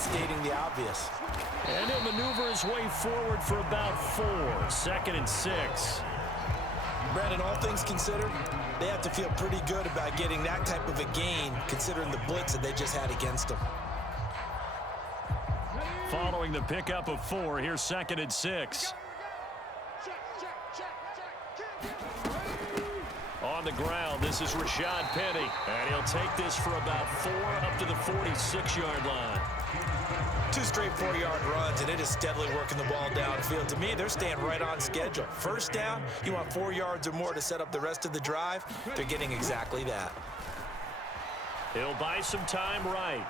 not stating the obvious. And he'll maneuver his way forward for about 4. 2nd and 6. Brandon, all things considered, they have to feel pretty good about getting that type of a gain, considering the blitz that they just had against them. Following the pickup of 4, here's 2nd and 6. On the ground, this is Rashad Penny. And he'll take this for about 4 up to the 46-yard line. 2 straight 4-yard runs, and it is steadily working the ball downfield. To me, they're staying right on schedule. First down, you want 4 yards or more to set up the rest of the drive. They're getting exactly that. He'll buy some time right.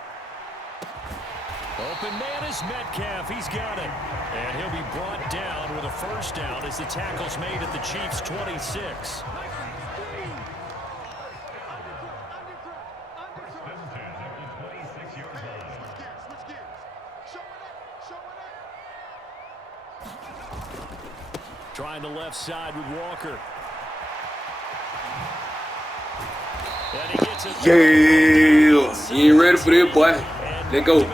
Open man is Metcalf. He's got it. And he'll be brought down with a first down as the tackle's made at the Chiefs' 26. Trying the left side with Walker. And he gets it. Yeah, you ain't ready for this, boy. Let go.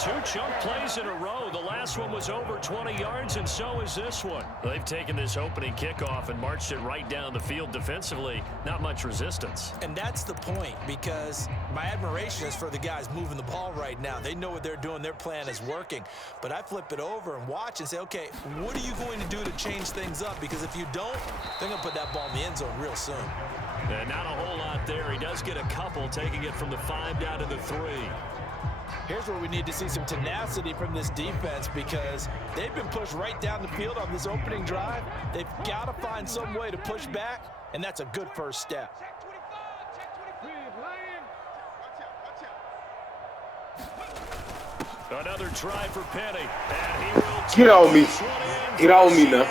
2 chunk plays in a row. The last one was over 20 yards, and so is this one. They've taken this opening kickoff and marched it right down the field defensively. Not much resistance. And that's the point, because my admiration is for the guys moving the ball right now. They know what they're doing. Their plan is working. But I flip it over and watch and say, okay, what are you going to do to change things up? Because if you don't, they're going to put that ball in the end zone real soon. And not a whole lot there. He does get a couple, taking it from the 5 down to the 3. Here's where we need to see some tenacity from this defense, because they've been pushed right down the field on this opening drive. They've got to find some way to push back, and that's a good first step. Another try for Penny. And he will Get on me. Get on me now.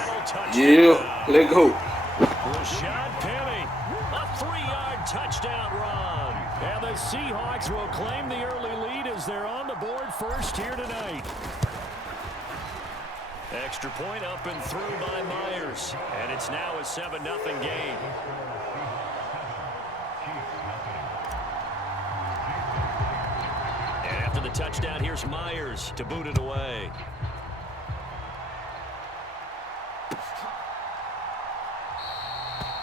Yeah, let go. Rashad Penny, a 3-yard touchdown run. And the Seahawks will claim the early lead as they're on the board first here tonight. Extra point up and through by Myers. And it's now a 7-0 game. And after the touchdown, here's Myers to boot it away.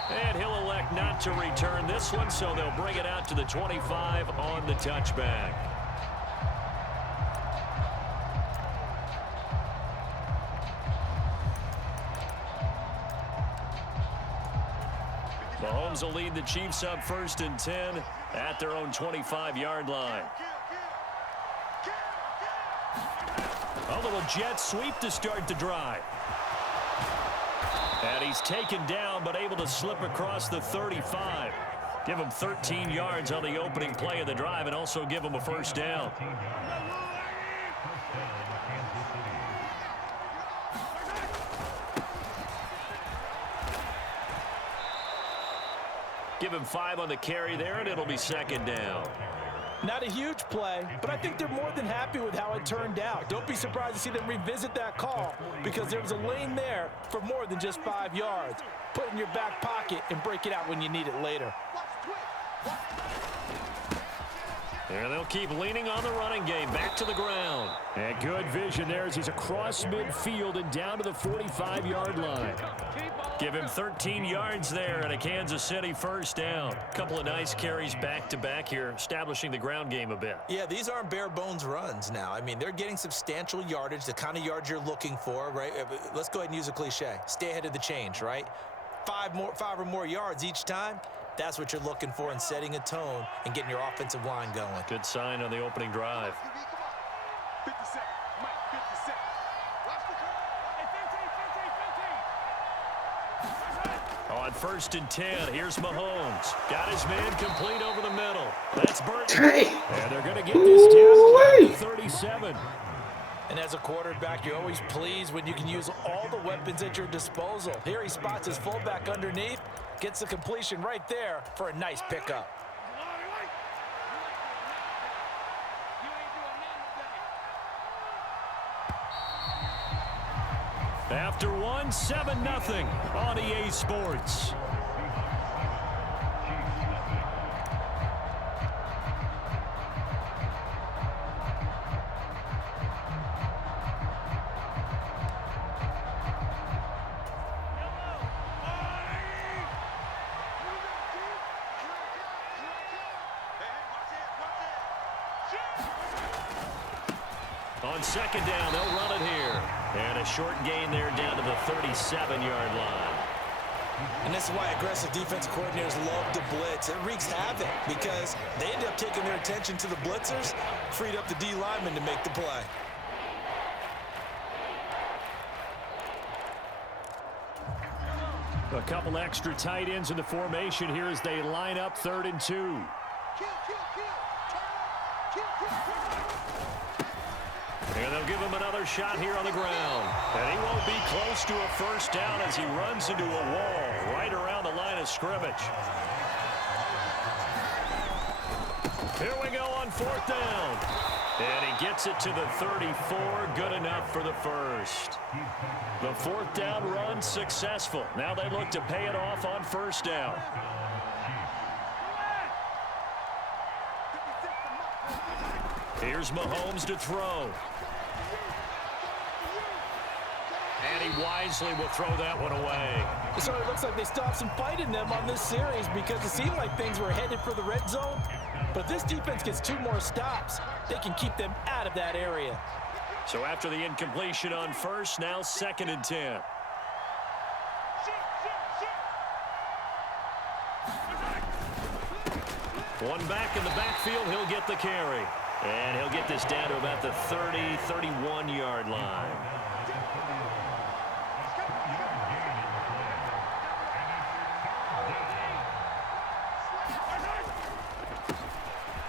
And he'll elect not to return this one, so they'll bring it out to the 25 on the touchback. Mahomes will lead the Chiefs up 1st and 10 at their own 25-yard line. A little jet sweep to start the drive. And he's taken down, but able to slip across the 35. Give him 13 yards on the opening play of the drive, and also give him a first down. Give him 5 on the carry there, and it'll be 2nd down. Not a huge play, but I think they're more than happy with how it turned out. Don't be surprised to see them revisit that call, because there was a lane there for more than just 5 yards. Put it in your back pocket and break it out when you need it later. And they'll keep leaning on the running game. Back to the ground. And good vision there as he's across midfield and down to the 45-yard line. Give him 13 yards there and a Kansas City first down. Couple of nice carries back-to-back here, establishing the ground game a bit. Yeah, these aren't bare-bones runs now. I mean, they're getting substantial yardage, the kind of yards you're looking for, right? Let's go ahead and use a cliche. Stay ahead of the change, right? 5 or more yards each time. That's what you're looking for in setting a tone and getting your offensive line going. Good sign on the opening drive. On 1st and 10, here's Mahomes. Got his man complete over the middle. That's Burton. And they're going to get this down to 37. And as a quarterback, you're always pleased when you can use all the weapons at your disposal. Here he spots his fullback underneath, gets the completion right there for a nice pickup. After one, 7-0 on EA Sports. On second down, they'll run it here. And a short gain there down to the 37-yard line. And this is why aggressive defensive coordinators love to blitz. It wreaks havoc because they end up taking their attention to the blitzers, freed up the D lineman to make the play. A couple extra tight ends in the formation here as they line up 3rd and 2. And they'll give him another shot here on the ground. And he won't be close to a first down as he runs into a wall right around the line of scrimmage. Here we go on 4th down. And he gets it to the 34. Good enough for the first. The 4th down run successful. Now they look to pay it off on 1st down. Here's Mahomes to throw. And he wisely will throw that one away. It sort of looks like they stopped some fight in them on this series because it seemed like things were headed for the red zone. But if this defense gets 2 more stops, they can keep them out of that area. So after the incompletion on 1st, now 2nd and 10. One back in the backfield, he'll get the carry. And he'll get this down to about the 30, 31-yard line.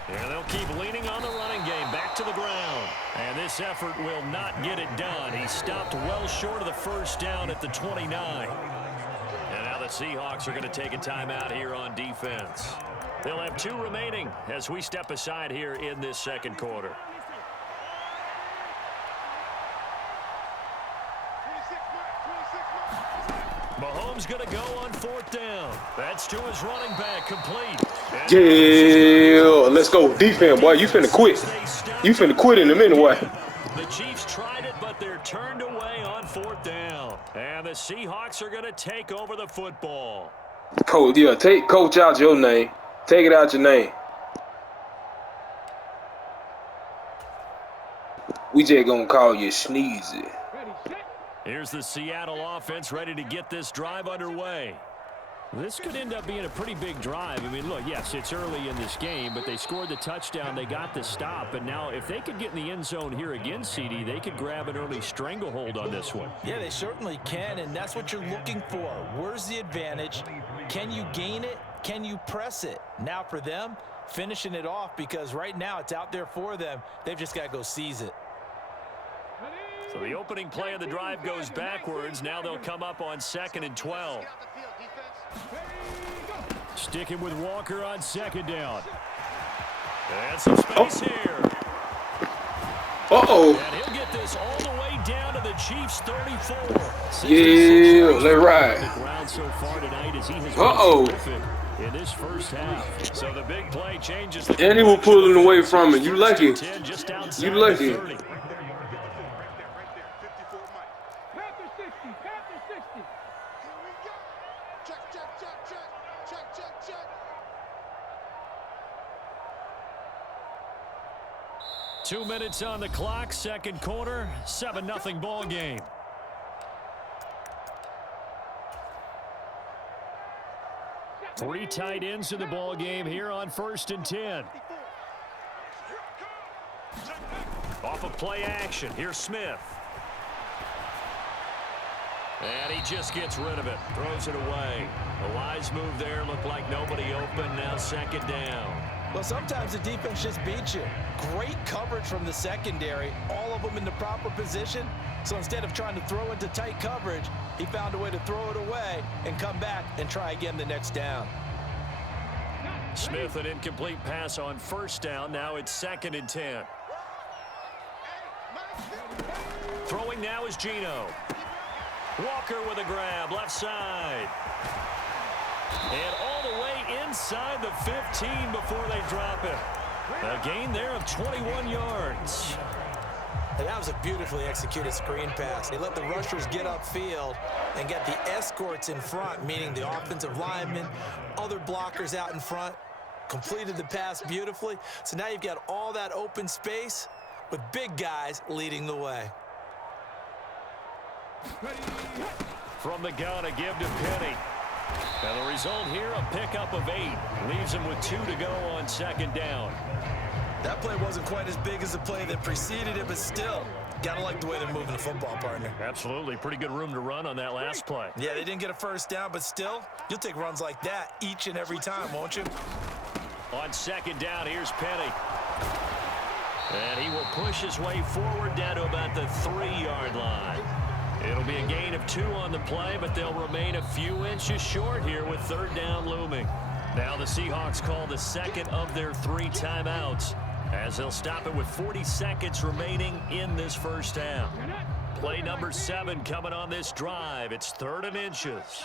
And they'll keep leaning on the running game back to the ground. And this effort will not get it done. He stopped well short of the first down at the 29. And now the Seahawks are going to take a timeout here on defense. They'll have 2 remaining as we step aside here in this 2nd quarter. Mahomes going to go on 4th down. That's to his running back, complete. Yeah, let's go defense, boy. You finna quit. You finna quit in a minute, boy. The Chiefs tried it, but they're turned away on 4th down. And the Seahawks are going to take over the football. Coach, yeah, take coach out your name. Take it out your name. We just gonna call you Sneezy. Here's the Seattle offense ready to get this drive underway. This could end up being a pretty big drive. I mean, look, yes, it's early in this game, but they scored the touchdown. They got the stop. And now if they could get in the end zone here again, CD, they could grab an early stranglehold on this one. Yeah, they certainly can, and that's what you're looking for. Where's the advantage? Can you gain it? Can you press it? Now for them, finishing it off because right now it's out there for them. They've just got to go seize it. So the opening play of the drive goes backwards. Now they'll come up on 2nd and 12. Sticking with Walker on 2nd down. And some space here. Uh-oh. And he'll get this all the way down to the Chiefs' 34. Yeah, let's ride. The ground so far tonight as he has been in this first half. So the big play changes. And he was pulling away from it. You lucky. You lucky. Two minutes on the clock, 2nd quarter, 7-0 ball game. Three tight ends in the ball game here on 1st and 10. Off of play action, here's Smith. And he just gets rid of it, throws it away. A wise move there, looked like nobody open, now 2nd down. Well, sometimes the defense just beats you. Great coverage from the secondary, all of them in the proper position. So instead of trying to throw into tight coverage, he found a way to throw it away and come back and try again the next down. Smith, an incomplete pass on 1st down. Now it's 2nd and 10. Throwing now is Geno. Walker with a grab, left side. And all the way inside the 15 before they drop it. A gain there of 21 yards. And that was a beautifully executed screen pass. They let the rushers get upfield and get the escorts in front, meaning the offensive linemen, other blockers out in front. completed the pass beautifully. So now you've got all that open space with big guys leading the way. From the gun, a give to Penny. And the result here, a pickup of 8. Leaves him with 2 to go on second down. That play wasn't quite as big as the play that preceded it, but still, gotta like the way they're moving the football, partner. Absolutely. Pretty good room to run on that last play. Yeah, they didn't get a first down, but still, you'll take runs like that each and every time, won't you? On second down, here's Penny. And he will push his way forward down to about the 3-yard line. It'll be a gain of 2 on the play, but they'll remain a few inches short here with third down looming. Now the Seahawks call the second of their 3 timeouts as they'll stop it with 40 seconds remaining in this first half. Play number 7 coming on this drive. It's 3rd and inches.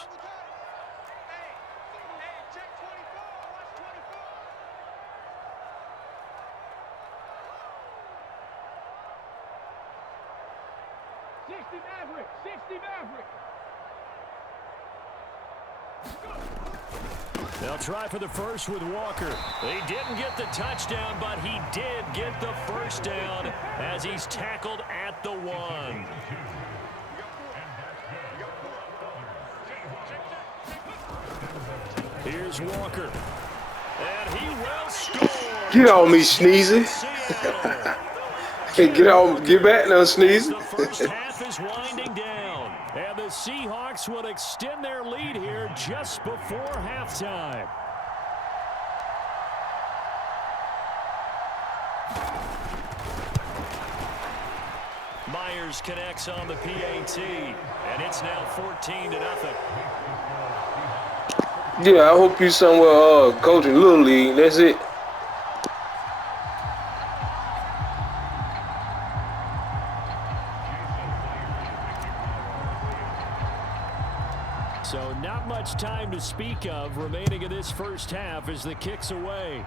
They'll try for the first with Walker. He didn't get the touchdown, but he did get the first down as he's tackled at the 1. Here's Walker. And he will score. Get on me, Sneezy. Hey, get back now, Sneezy. The first half is winding down, and the Seahawks will extend their lead here just before halftime. Myers connects on the PAT, and it's now 14-0. Yeah, I hope you somewhere coaching Little League. That's it. So not much time to speak of remaining in this first half as the kick's away.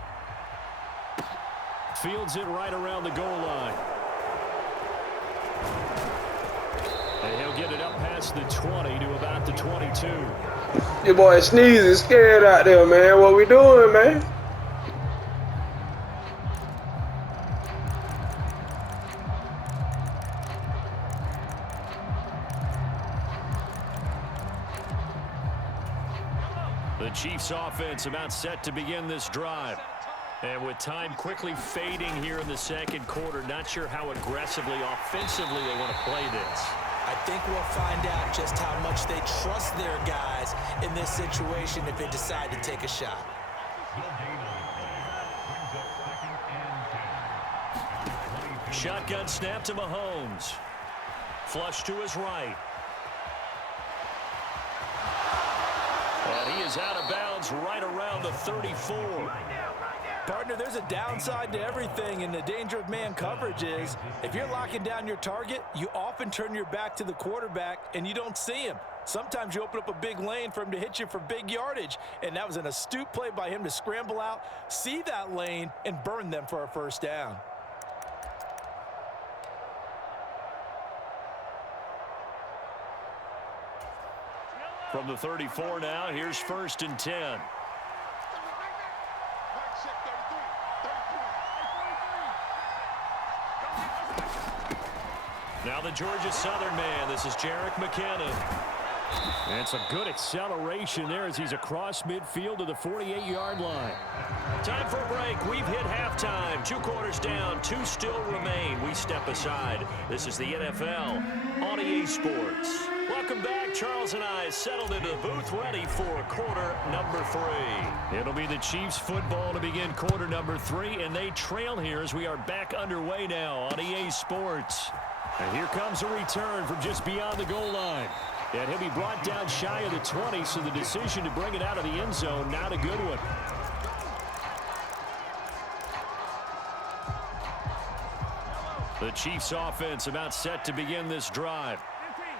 Fields it right around the goal line. And he'll get it up past the 20 to about the 22. Your boy Sneeze is scared out there, man. What we doing, man? The Chiefs offense about set to begin this drive. And with time quickly fading here in the second quarter, not sure how aggressively, offensively they want to play this. I think we'll find out just how much they trust their guys in this situation if they decide to take a shot. Shotgun snap to Mahomes. Flush to his right. And he is out of bounds right around the 34. Partner, there's a downside to everything, and the danger of man coverage is if you're locking down your target, you often turn your back to the quarterback and you don't see him. Sometimes you open up a big lane for him to hit you for big yardage, and that was an astute play by him to scramble out, see that lane, and burn them for a first down. From the 34 now, here's 1st and 10. Now the Georgia Southern man. This is Jerick McKinnon. And it's a good acceleration there as he's across midfield to the 48-yard line. Time for a break. We've hit halftime. 2 quarters down. 2 still remain. We step aside. This is the NFL on EA Sports. Welcome back. Charles and I settled into the booth ready for quarter number 3. It'll be the Chiefs football to begin quarter number 3, and they trail here as we are back underway now on EA Sports. And here comes a return from just beyond the goal line. And he'll be brought down shy of the 20, so the decision to bring it out of the end zone, not a good one. The Chiefs offense about set to begin this drive.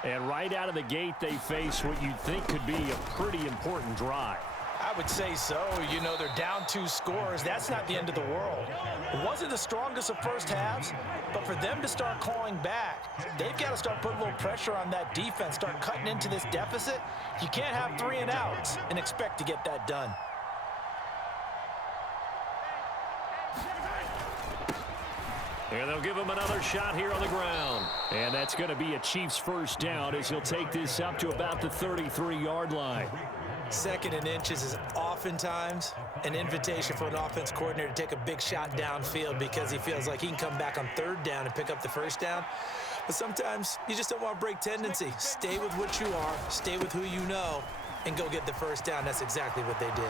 And right out of the gate, they face what you'd think could be a pretty important drive. I would say so. You know, they're down 2 scores. That's not the end of the world. It wasn't the strongest of first halves, but for them to start clawing back, they've got to start putting a little pressure on that defense, start cutting into this deficit. You can't have 3 and outs and expect to get that done. And they'll give him another shot here on the ground. And that's going to be a Chiefs first down as he'll take this up to about the 33-yard line. 2nd and inches is oftentimes an invitation for an offense coordinator to take a big shot downfield because he feels like he can come back on 3rd down and pick up the 1st down. But sometimes you just don't want to break tendency. Stay with what you are, stay with who you know, and go get the 1st down. That's exactly what they did.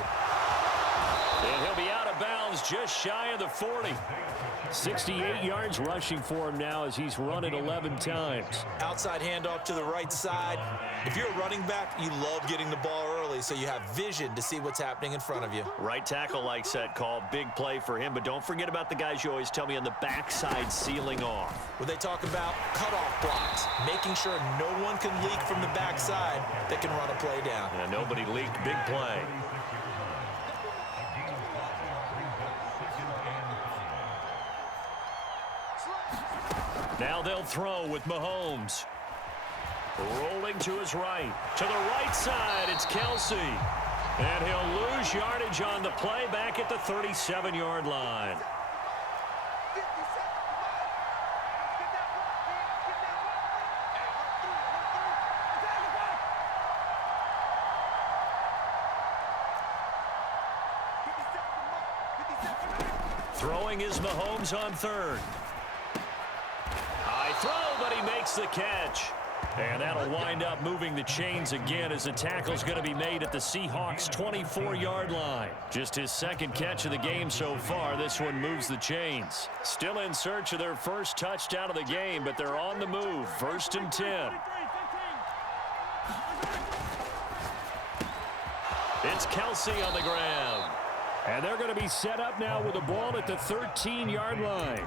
And he'll be out of bounds just shy of the 40. 68 yards rushing for him now as he's run it 11 times. Outside handoff to the right side. If you're a running back, you love getting the ball early so you have vision to see what's happening in front of you. Right tackle likes that call. Big play for him, but don't forget about the guys you always tell me on the backside sealing off. When they talk about cutoff blocks, making sure no one can leak from the backside that can run a play down. And nobody leaked. Big play. Now they'll throw with Mahomes. Rolling to his right. To the right side, it's Kelsey. And he'll lose yardage on the play back at the 37-yard line. Throwing is Mahomes on 3rd. High throw, but he makes the catch. And that'll wind up moving the chains again as the tackle's going to be made at the Seahawks' 24-yard line. Just his 2nd catch of the game so far. This one moves the chains. Still in search of their first touchdown of the game, but they're on the move. 1st and 10. It's Kelsey on the ground. And they're going to be set up now with the ball at the 13-yard line.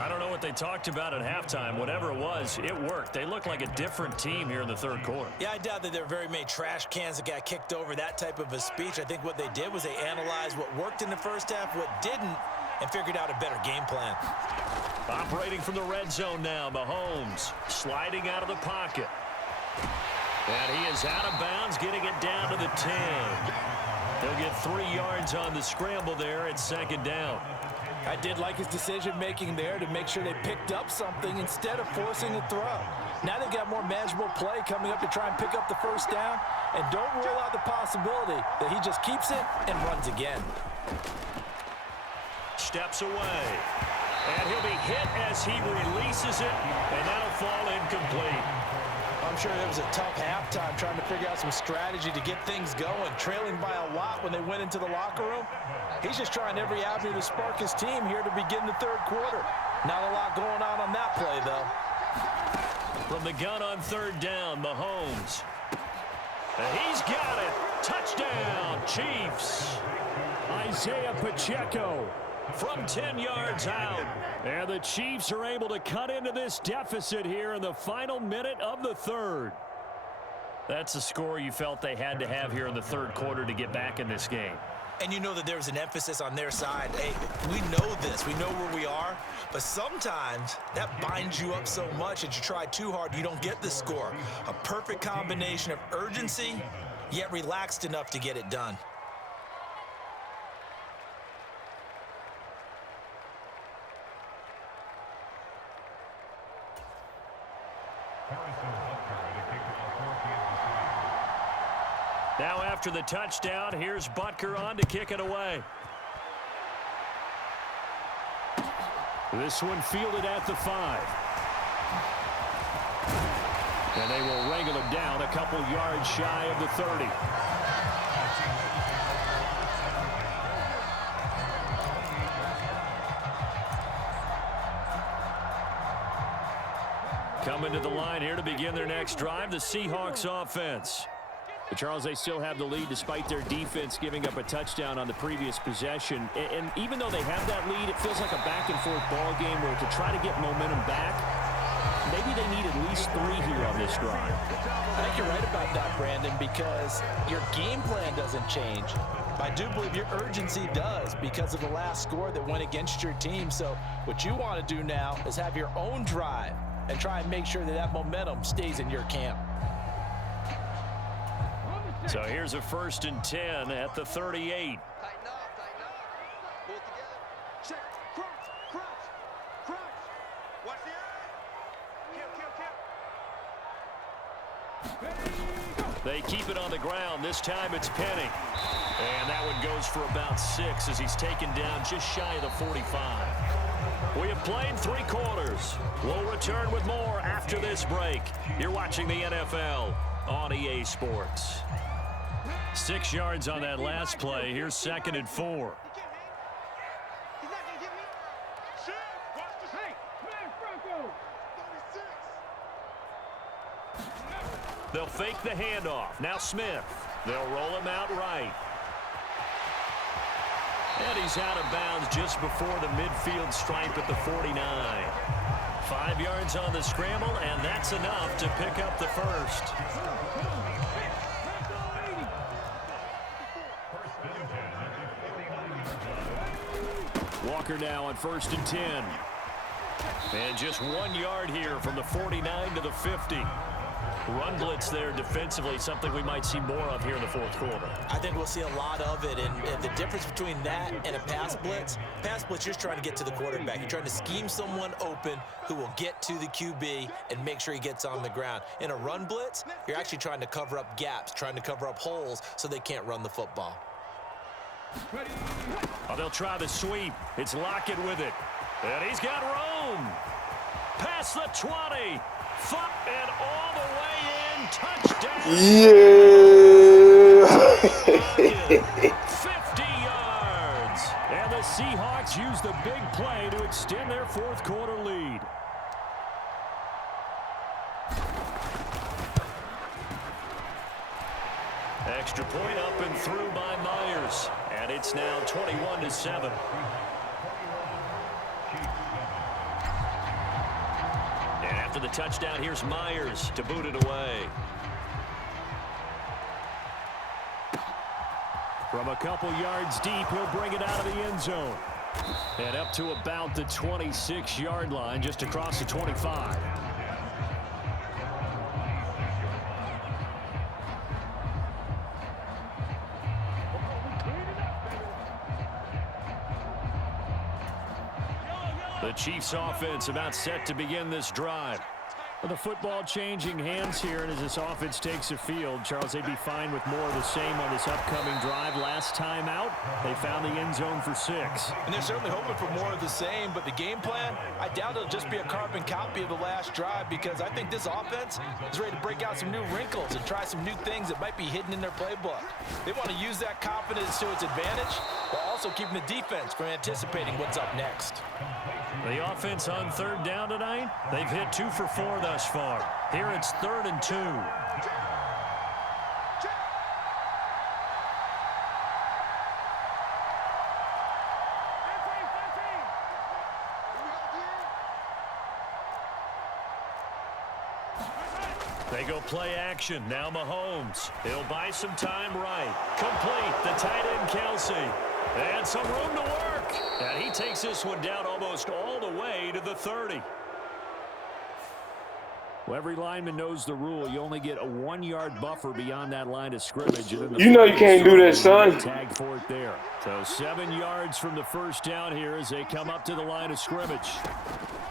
I don't know what they talked about at halftime. Whatever it was, it worked. They look like a different team here in the 3rd quarter. Yeah, I doubt that there were very many trash cans that got kicked over, that type of a speech. I think what they did was they analyzed what worked in the 1st half, what didn't, and figured out a better game plan. Operating from the red zone now, Mahomes sliding out of the pocket. And he is out of bounds, getting it down to the 10. They'll get 3 yards on the scramble there at 2nd down. I did like his decision-making there to make sure they picked up something instead of forcing a throw. Now they've got more manageable play coming up to try and pick up the 1st down, and don't rule out the possibility that he just keeps it and runs again. Steps away, and he'll be hit as he releases it, and that'll fall incomplete. I'm sure it was a tough halftime trying to figure out some strategy to get things going, trailing by a lot when they went into the locker room. He's just trying every avenue to spark his team here to begin the 3rd quarter. Not a lot going on that play, though. From the gun on 3rd down, Mahomes. And he's got it. Touchdown, Chiefs. Isaiah Pacheco from 10 yards out. And the Chiefs are able to cut into this deficit here in the final minute of the 3rd. That's the score you felt they had to have here in the 3rd quarter to get back in this game. And you know that there's an emphasis on their side. Hey, we know this. We know where we are. But sometimes that binds you up so much that you try too hard, you don't get the score. A perfect combination of urgency, yet relaxed enough to get it done. Now after the touchdown, here's Butker on to kick it away. This one fielded at the 5. And they will wrangle him down a couple yards shy of the 30. Coming to the line here to begin their next drive, the Seahawks offense. But Charles, they still have the lead despite their defense giving up a touchdown on the previous possession. And even though they have that lead, it feels like a back-and-forth ball game where to try to get momentum back, maybe they need at least 3 here on this drive. I think you're right about that, Brandon, because your game plan doesn't change. I do believe your urgency does because of the last score that went against your team. So what you want to do now is have your own drive and try and make sure that that momentum stays in your camp. So here's a 1st and 10 at the 38. Tighten up, pull it together. Check, cross. They keep it on the ground. This time it's Penny. And that one goes for about 6 as he's taken down just shy of the 45. We have played 3 quarters. We'll return with more after this break. You're watching the NFL on EA Sports. 6 yards on that last play. Here's 2nd and 4. They'll fake the handoff. Now Smith. They'll roll him out right. And he's out of bounds just before the midfield stripe at the 49. 5 yards on the scramble, and that's enough to pick up the first. Walker now on 1st and 10. And just 1 yard here from the 49 to the 50. Run blitz there defensively, something we might see more of here in the 4th quarter. I think we'll see a lot of it, and the difference between that and a pass blitz, you're trying to get to the quarterback. You're trying to scheme someone open who will get to the QB and make sure he gets on the ground. In a run blitz, you're actually trying to cover up gaps, trying to cover up holes so they can't run the football. Oh, they'll try the sweep. It's Lockett with it. And he's got room. Past the 20. And all the way in. Touchdown. Yeah. 50 yards. And the Seahawks use the big play to extend their 4th quarter lead. Extra point up and through by Myers. And it's now 21-7. And after the touchdown, here's Myers to boot it away. From a couple yards deep, he'll bring it out of the end zone. And up to about the 26-yard line, just across the 25. The Chiefs offense about set to begin this drive. With the football changing hands here, and as this offense takes the field, Charles, they'd be fine with more of the same on this upcoming drive. Last time out, they found the end zone for 6. And they're certainly hoping for more of the same, but the game plan, I doubt it'll just be a carbon copy of the last drive, because I think this offense is ready to break out some new wrinkles and try some new things that might be hidden in their playbook. They want to use that confidence to its advantage, while also keeping the defense from anticipating what's up next. The offense on 3rd down tonight, they've hit 2 for 4 thus far. Here it's 3rd and 2. They go play action. Now Mahomes. He'll buy some time right. Complete. The tight end Kelsey. And some room to work. And he takes this one down almost all the way to the 30. Well, every lineman knows the rule. You only get a 1-yard buffer beyond that line of scrimmage. And then You know you can't do that, son. Tag for it there. So 7 yards from the first down here as they come up to the line of scrimmage.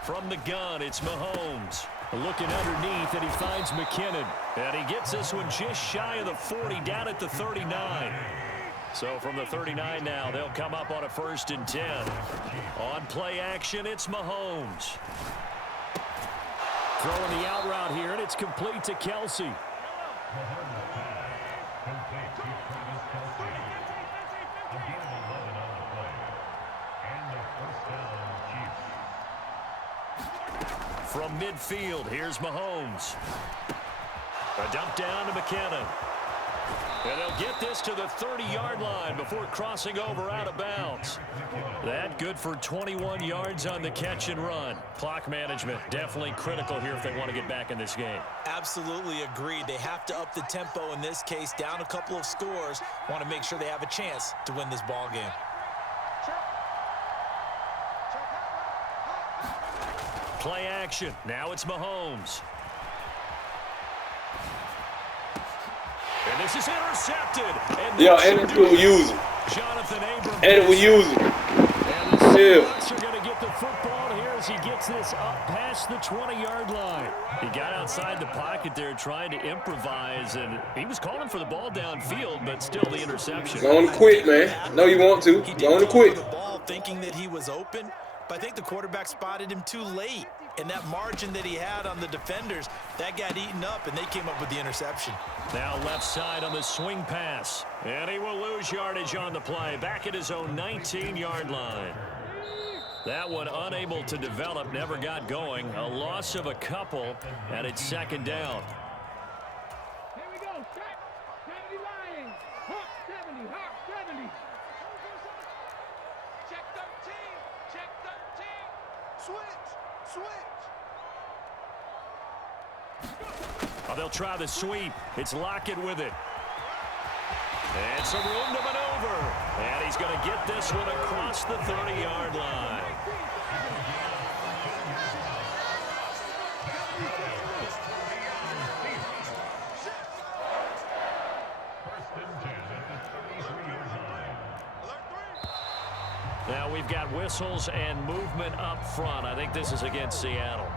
From the gun, it's Mahomes. Looking underneath, and he finds McKinnon. And he gets this one just shy of the 40, down at the 39. So from the 39 now, they'll come up on a 1st and 10. On play action, it's Mahomes. Throwing the out route here, and it's complete to Kelsey. From midfield, here's Mahomes. A dump down to McKinnon. And they'll get this to the 30-yard line before crossing over out of bounds. That good for 21 yards on the catch and run. Clock management definitely critical here if they want to get back in this game. Absolutely agreed. They have to up the tempo in this case, down a couple of scores. Want to make sure they have a chance to win this ball game. Play action. Now it's Mahomes. And this is intercepted. And yeah, and it will use it. Jonathan Abram. And it will use it. And the hell? Seahawks are going to get the football here as he gets this up past the 20-yard line. He got outside the pocket there trying to improvise, and he was calling for the ball downfield, but still the interception. Go on to quit, man. No, you want to. Go on to quit. The ball thinking that he was open, but I think the quarterback spotted him too late. And that margin that he had on the defenders, that got eaten up, and they came up with the interception. Now left side on the swing pass. And he will lose yardage on the play. Back at his own 19-yard line. That one unable to develop, never got going. A loss of a couple, and it's second down. Here we go. Check. 70 Lions. Hawk 70. Hawk 70. Check 13. Check 13. Switch. Oh, they'll try the sweep. It's Lockett with it. And some room to maneuver. And he's going to get this one across the 30-yard line. Now we've got whistles and movement up front. I think this is against Seattle.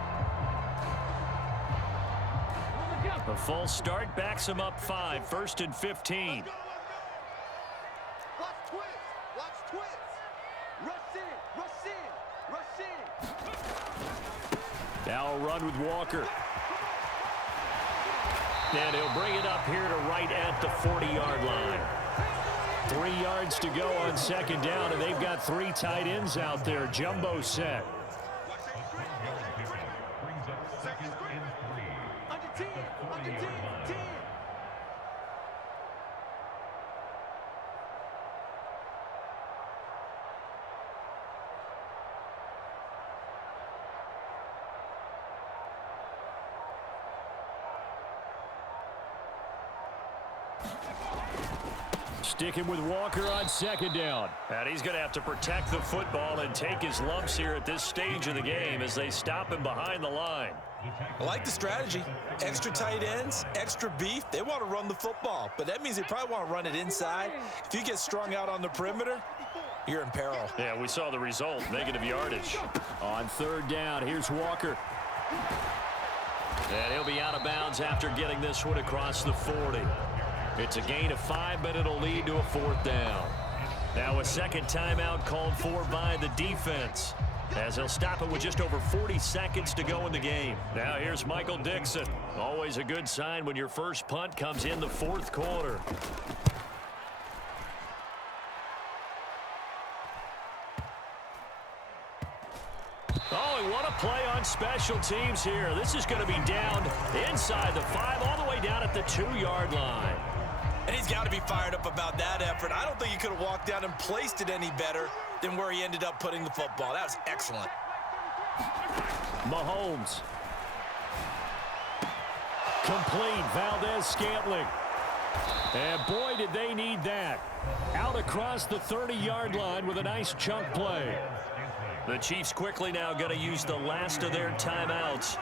A false start backs him up 5. 1st and 15. Watch twist. Watch twist. Rush in. Now a run with Walker. And he'll bring it up here to right at the 40-yard line. 3 yards to go on second down, and they've got 3 tight ends out there. Jumbo set. Under 10. Sticking with Walker on second down. And he's going to have to protect the football and take his lumps here at this stage of the game as they stop him behind the line. I like the strategy. Extra tight ends, extra beef. They want to run the football, but that means they probably want to run it inside. If you get strung out on the perimeter, you're in peril. Yeah, we saw the result, negative yardage. On third down, here's Walker. And he'll be out of bounds after getting this one across the 40. It's a gain of 5, but it'll lead to a 4th down. Now a second timeout called for by the defense, as they'll stop it with just over 40 seconds to go in the game. Now here's Michael Dixon. Always a good sign when your first punt comes in the 4th quarter. Oh, and what a play on special teams here. This is going to be down inside the 5, all the way down at the 2-yard line. And he's got to be fired up about that effort. I don't think he could have walked down and placed it any better than where he ended up putting the football. That was excellent. Mahomes. Complete. Valdez-Scantling. And boy, did they need that. Out across the 30-yard line with a nice chunk play. The Chiefs quickly now going to use the last of their timeouts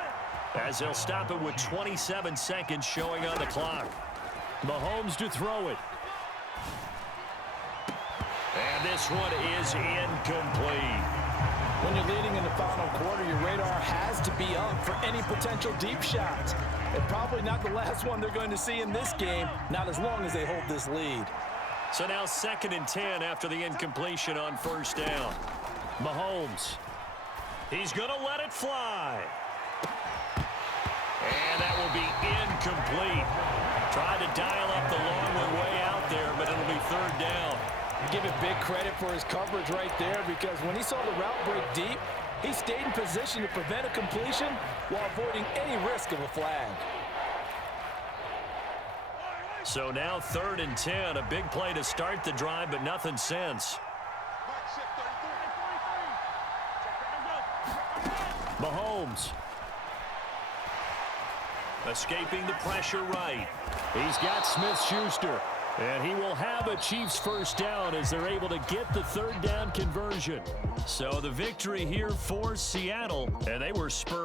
as they'll stop it with 27 seconds showing on the clock. Mahomes to throw it. And this one is incomplete. When you're leading in the final quarter, your radar has to be up for any potential deep shots. And probably not the last one they're going to see in this game, not as long as they hold this lead. So now 2nd and 10 after the incompletion on 1st down. Mahomes. He's going to let it fly. And that will be incomplete. Tried to dial up the long one way out there, but it'll be 3rd down. Give it big credit for his coverage right there, because when he saw the route break deep, he stayed in position to prevent a completion while avoiding any risk of a flag. So now 3rd and 10, a big play to start the drive, but nothing since. Mahomes. Escaping the pressure right. He's got Smith-Schuster. And he will have a Chiefs 1st down as they're able to get the 3rd down conversion. So the victory here for Seattle, and they were spurred.